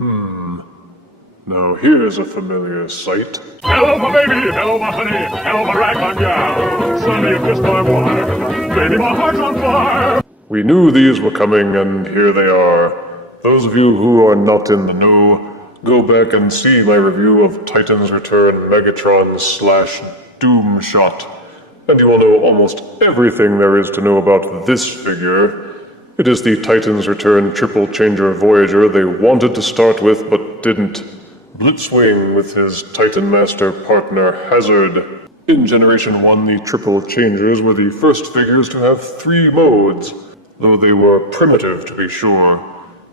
Now here's a familiar sight. Hello, my baby! Hello, my honey! Hello, my ragtime gal! Sonny, you kissed my wife! Baby, my heart's on fire! We knew these were coming, and here they are. Those of you who are not in the know, go back and see my review of Titan's Return Megatron / Doom Shot, and you will know almost everything there is to know about this figure. It is the Titan's Return Triple Changer Voyager they wanted to start with, but didn't. Blitzwing with his Titan Master partner Hazard. In Generation 1, the Triple Changers were the first figures to have 3 modes, though they were primitive to be sure.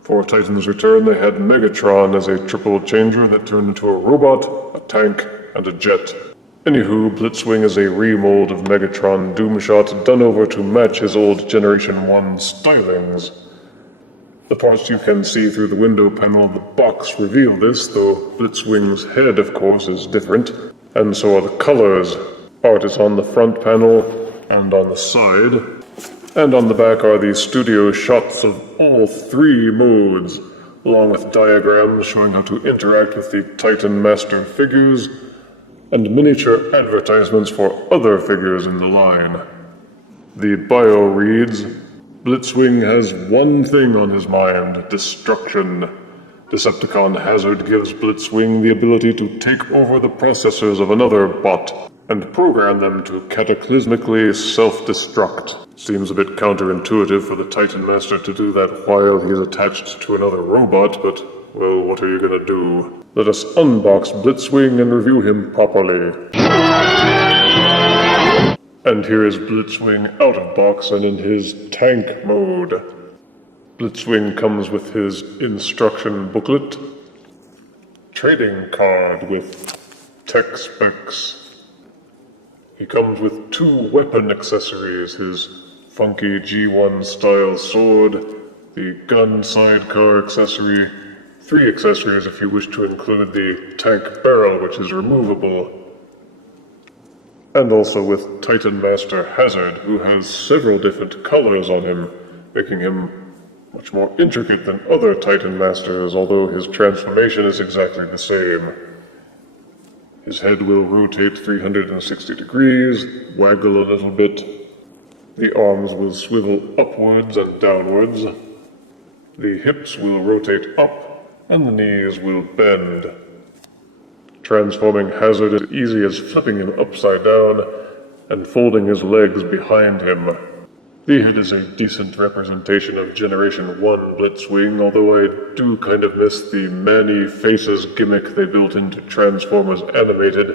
For Titan's Return, they had Megatron as a Triple Changer that turned into a robot, a tank, and a jet. Anywho, Blitzwing is a remold of Megatron Doomshot done over to match his old Generation 1 stylings. The parts you can see through the window panel of the box reveal this, though Blitzwing's head, of course, is different, and so are the colors. Art is on the front panel and on the side, and on the back are the studio shots of all 3 modes, along with diagrams showing how to interact with the Titan Master figures, and miniature advertisements for other figures in the line. The bio reads, Blitzwing has one thing on his mind, destruction. Decepticon Hazard gives Blitzwing the ability to take over the processors of another bot and program them to cataclysmically self-destruct. Seems a bit counterintuitive for the Titan Master to do that while he's attached to another robot, but, well, what are you gonna do? Let us unbox Blitzwing and review him properly. And here is Blitzwing out of box and in his tank mode. Blitzwing comes with his instruction booklet, trading card with tech specs. He comes with 2 weapon accessories, his funky G1 style sword, the gun sidecar accessory, 3 accessories if you wish to include the tank barrel, which is removable, and also with Titan Master Hazard, who has several different colors on him, making him much more intricate than other Titan Masters, although his transformation is exactly the same. His head will rotate 360 degrees, waggle a little bit. The arms will swivel upwards and downwards. The hips will rotate up, and the knees will bend. Transforming Hazard is easy as flipping him upside down and folding his legs behind him. The head is a decent representation of Generation 1 Blitzwing, although I do kind of miss the Manny Faces gimmick they built into Transformers Animated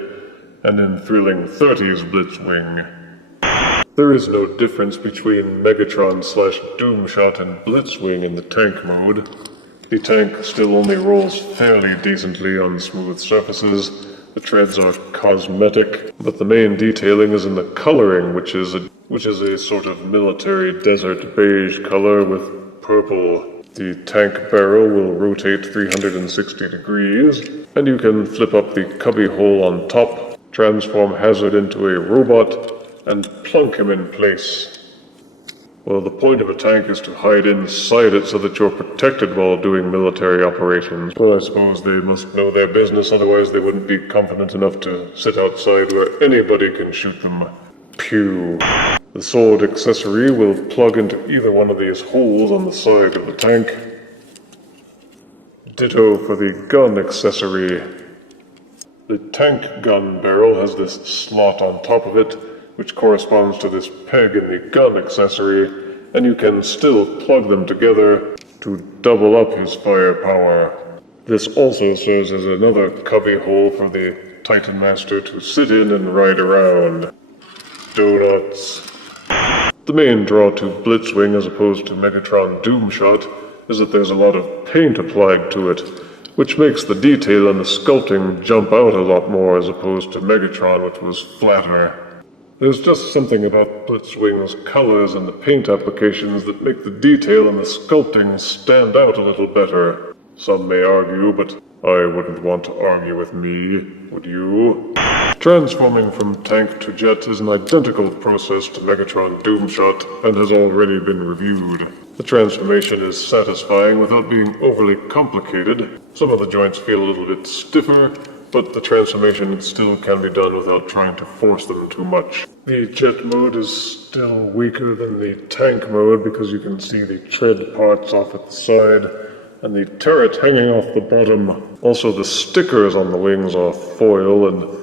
and in thrilling 30s Blitzwing. There is no difference between Megatron / Doomshot and Blitzwing in the tank mode. The tank still only rolls fairly decently on smooth surfaces. The treads are cosmetic, but the main detailing is in the coloring, which is a sort of military desert beige color with purple. The tank barrel will rotate 360 degrees, and you can flip up the cubby hole on top, transform Hazard into a robot, and plunk him in place. Well, the point of a tank is to hide inside it so that you're protected while doing military operations. Well, I suppose they must know their business, otherwise they wouldn't be confident enough to sit outside where anybody can shoot them. Pew. The sword accessory will plug into either one of these holes on the side of the tank. Ditto for the gun accessory. The tank gun barrel has this slot on top of it, which corresponds to this peg in the gun accessory, and you can still plug them together to double up his firepower. This also serves as another cubby hole for the Titan Master to sit in and ride around. Donuts. The main draw to Blitzwing as opposed to Megatron Doomshot is that there's a lot of paint applied to it, which makes the detail and the sculpting jump out a lot more as opposed to Megatron, which was flatter. There's just something about Blitzwing's colors and the paint applications that make the detail and the sculpting stand out a little better. Some may argue, but I wouldn't want to argue with me, would you? Transforming from tank to jet is an identical process to Megatron Doomshot and has already been reviewed. The transformation is satisfying without being overly complicated. Some of the joints feel a little bit stiffer, but the transformation still can be done without trying to force them too much. The jet mode is still weaker than the tank mode because you can see the tread parts off at the side and the turret hanging off the bottom. Also, the stickers on the wings are foil and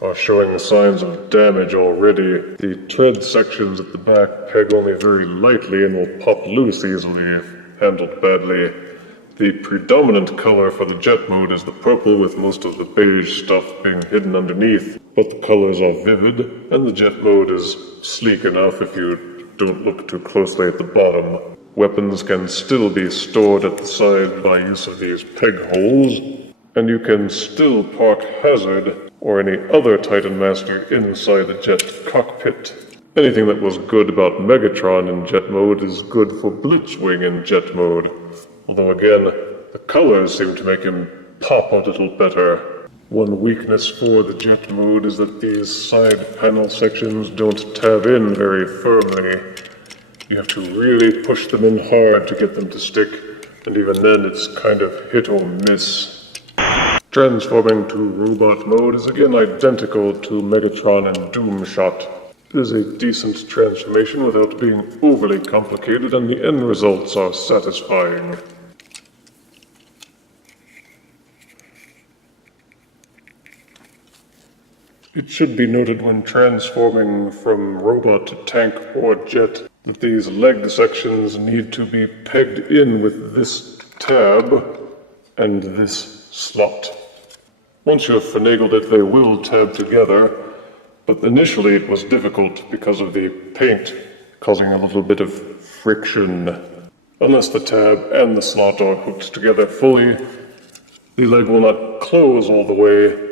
are showing signs of damage already. The tread sections at the back peg only very lightly and will pop loose easily if handled badly. The predominant color for the jet mode is the purple, with most of the beige stuff being hidden underneath, but the colors are vivid, and the jet mode is sleek enough if you don't look too closely at the bottom. Weapons can still be stored at the side by use of these peg holes, and you can still park Hazard or any other Titan Master inside the jet cockpit. Anything that was good about Megatron in jet mode is good for Blitzwing in jet mode. Although again, the colors seem to make him pop a little better. One weakness for the jet mode is that these side panel sections don't tab in very firmly. You have to really push them in hard to get them to stick, and even then it's kind of hit or miss. Transforming to robot mode is again identical to Megatron and Doomshot. It is a decent transformation without being overly complicated, and the end results are satisfying. It should be noted when transforming from robot to tank or jet that these leg sections need to be pegged in with this tab and this slot. Once you have finagled it, they will tab together, but initially it was difficult because of the paint causing a little bit of friction. Unless the tab and the slot are hooked together fully, the leg will not close all the way,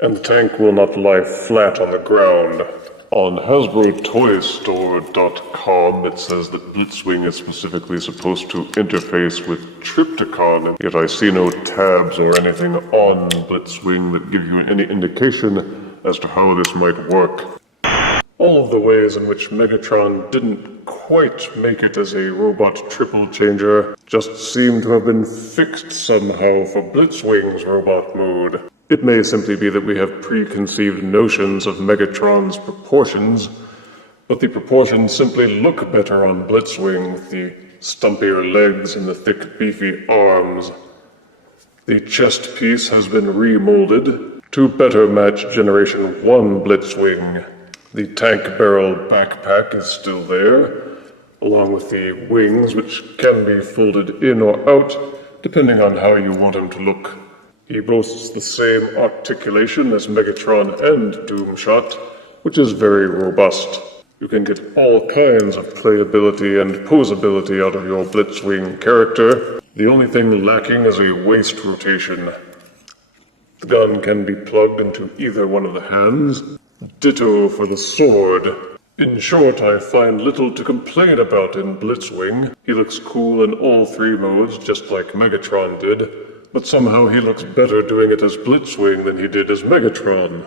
and the tank will not lie flat on the ground. On HasbroToyStore.com, it says that Blitzwing is specifically supposed to interface with Trypticon, yet I see no tabs or anything on Blitzwing that give you any indication as to how this might work. All of the ways in which Megatron didn't quite make it as a robot triple changer just seem to have been fixed somehow for Blitzwing's robot mode. It may simply be that we have preconceived notions of Megatron's proportions, but the proportions simply look better on Blitzwing with the stumpier legs and the thick, beefy arms. The chest piece has been remolded to better match Generation 1 Blitzwing. The tank barrel backpack is still there, along with the wings, which can be folded in or out, depending on how you want him to look. He boasts the same articulation as Megatron and Doomshot, which is very robust. You can get all kinds of playability and posability out of your Blitzwing character. The only thing lacking is a waist rotation. The gun can be plugged into either one of the hands. Ditto for the sword. In short, I find little to complain about in Blitzwing. He looks cool in all three modes, just like Megatron did. But somehow he looks better doing it as Blitzwing than he did as Megatron.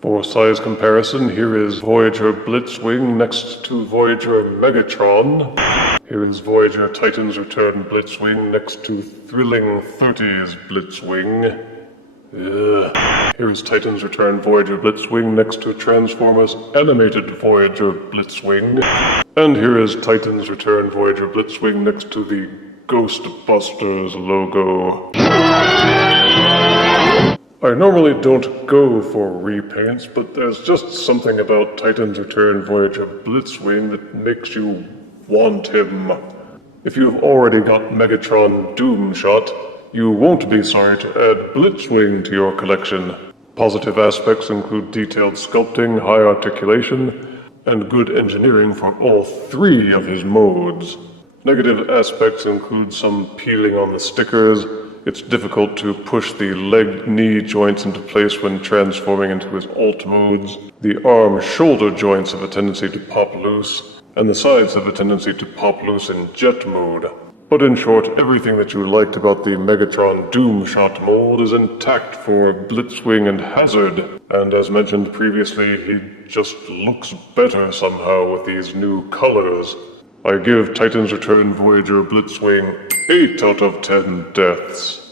For size comparison, here is Voyager Blitzwing next to Voyager Megatron. Here is Voyager Titan's Return Blitzwing next to Thrilling 30's Blitzwing. Here is Titan's Return Voyager Blitzwing next to Transformers Animated Voyager Blitzwing. And here is Titan's Return Voyager Blitzwing next to the Ghostbusters logo. I normally don't go for repaints, but there's just something about Titan's Return Voyager Blitzwing that makes you want him. If you've already got Megatron Doomshot, you won't be sorry to add Blitzwing to your collection. Positive aspects include detailed sculpting, high articulation, and good engineering for all three of his modes. Negative aspects include some peeling on the stickers. It's difficult to push the leg-knee joints into place when transforming into his alt modes. The arm-shoulder joints have a tendency to pop loose, and the sides have a tendency to pop loose in jet mode. But in short, everything that you liked about the Megatron Doomshot mold is intact for Blitzwing and Hazard. And as mentioned previously, he just looks better somehow with these new colors. I give Titans Return Voyager Blitzwing 8 out of 10 deaths.